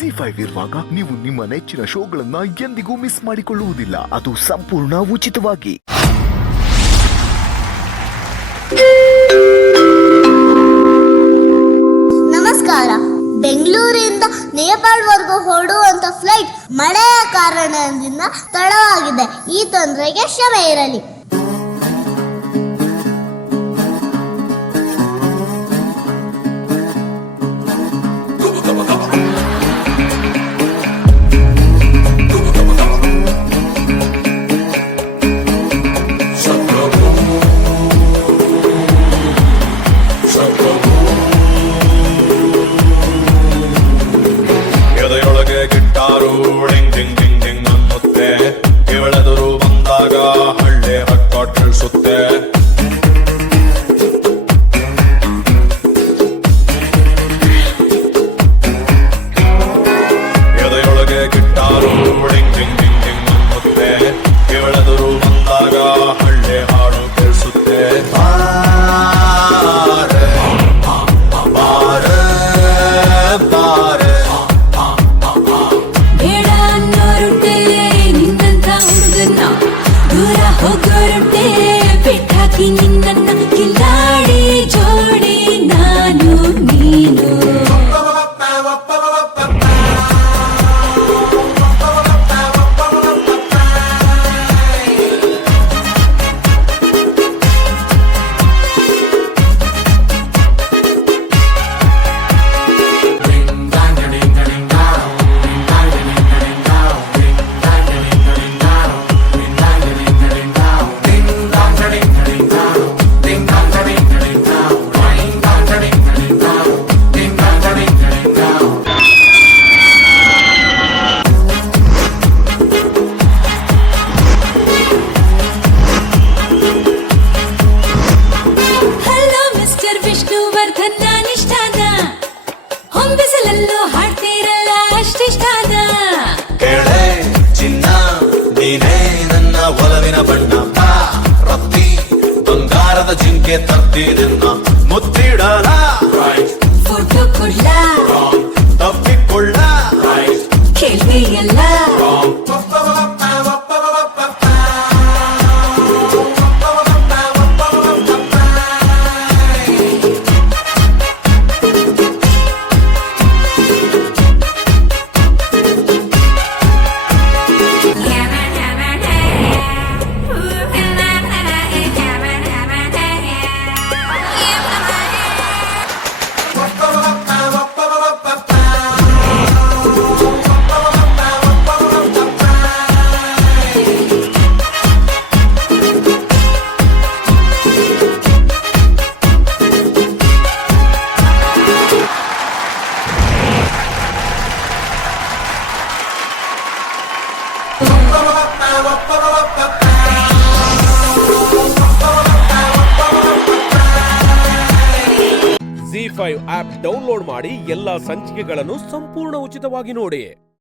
ZEE5 ಇರುವಾಗ ನೀವು ನಿಮ್ಮ ನೆಚ್ಚಿನ ಶೋಗಳನ್ನ ಎಂದಿಗೂ ಮಿಸ್ ಮಾಡಿಕೊಳ್ಳುವುದಿಲ್ಲ. ಅದು ಸಂಪೂರ್ಣ ಉಚಿತವಾಗಿ. ನಮಸ್ಕಾರ. ಬೆಂಗಳೂರಿಂದ ನೇಪಾಳವರೆಗೂ ಹೊರಡುವಂತ ಫ್ಲೈಟ್ ಮಳೆಯ ಕಾರಣದಿಂದ ತಡವಾಗಿದೆ. ಈ ತೊಂದರೆಗೆ ಕ್ಷಮೆ ಇರಲಿ. ಗಿಟ್ಟಾರು ಡಿಂಗ್ ಡಿಂಗ್ ಡಿಂಗ್ ಡಿಂಗ್ ಅನ್ನುತ್ತೆ. ಇವಳೆದುರು ಬಂದಾಗ ಹಳ್ಳಿ ಹಕ್ಕ ತಿಳಿಸುತ್ತೆ. ಎದೆಯೊಳಗೆ ಗಿಟ್ಟಾರು ಡಿಂಗ್ ಡಿಂಗ್ ಡಿಂಗ್ ಡಿಂಗ್ ಅನ್ನುತ್ತೆ. ಇವಳೆದುರು ಬಂದಾಗ ಹಳ್ಳಿ ಹಾಡು ಕೇಳಿಸುತ್ತೆ. ಬಾರೆ ಬಾರೆ ಬಾರೆ ಹೋಗೋರುಂಟೆ ಬೆಟ್ಟಾಕಿ ನಿನ್ನ ಕಿಲಾಡಿ ಜೋಡಿ ನಾನು ನೀನು. ಹೊಂಬಿಸಲಲ್ಲೂ ಹಾಡ್ತೀರಲ್ಲ ಅಷ್ಟಿಷ್ಟಾನ. ಕೇಳೆ ಚಿನ್ನ ನೀನೇ ನನ್ನ ಒಲವಿನ ಬಣ್ಣ. ರತ್ತಿ ಬಂಗಾರದ ಜಿಂಕೆ ತರ್ತೀರನ್ನ ಮುತ್ತಿಡಲ. ಫೋಟೋ ಕೊಡ್ಲ ತಪ್ಪಿಕೊಳ್ಳ ಕೇಳ್ತೀಯಲ್ಲ. ZEE5 ಆಪ್ ಡೌನ್ಲೋಡ್ ಮಾಡಿ ಎಲ್ಲಾ ಸಂಚಿಕೆಗಳನ್ನು ಸಂಪೂರ್ಣ ಉಚಿತವಾಗಿ ನೋಡಿ.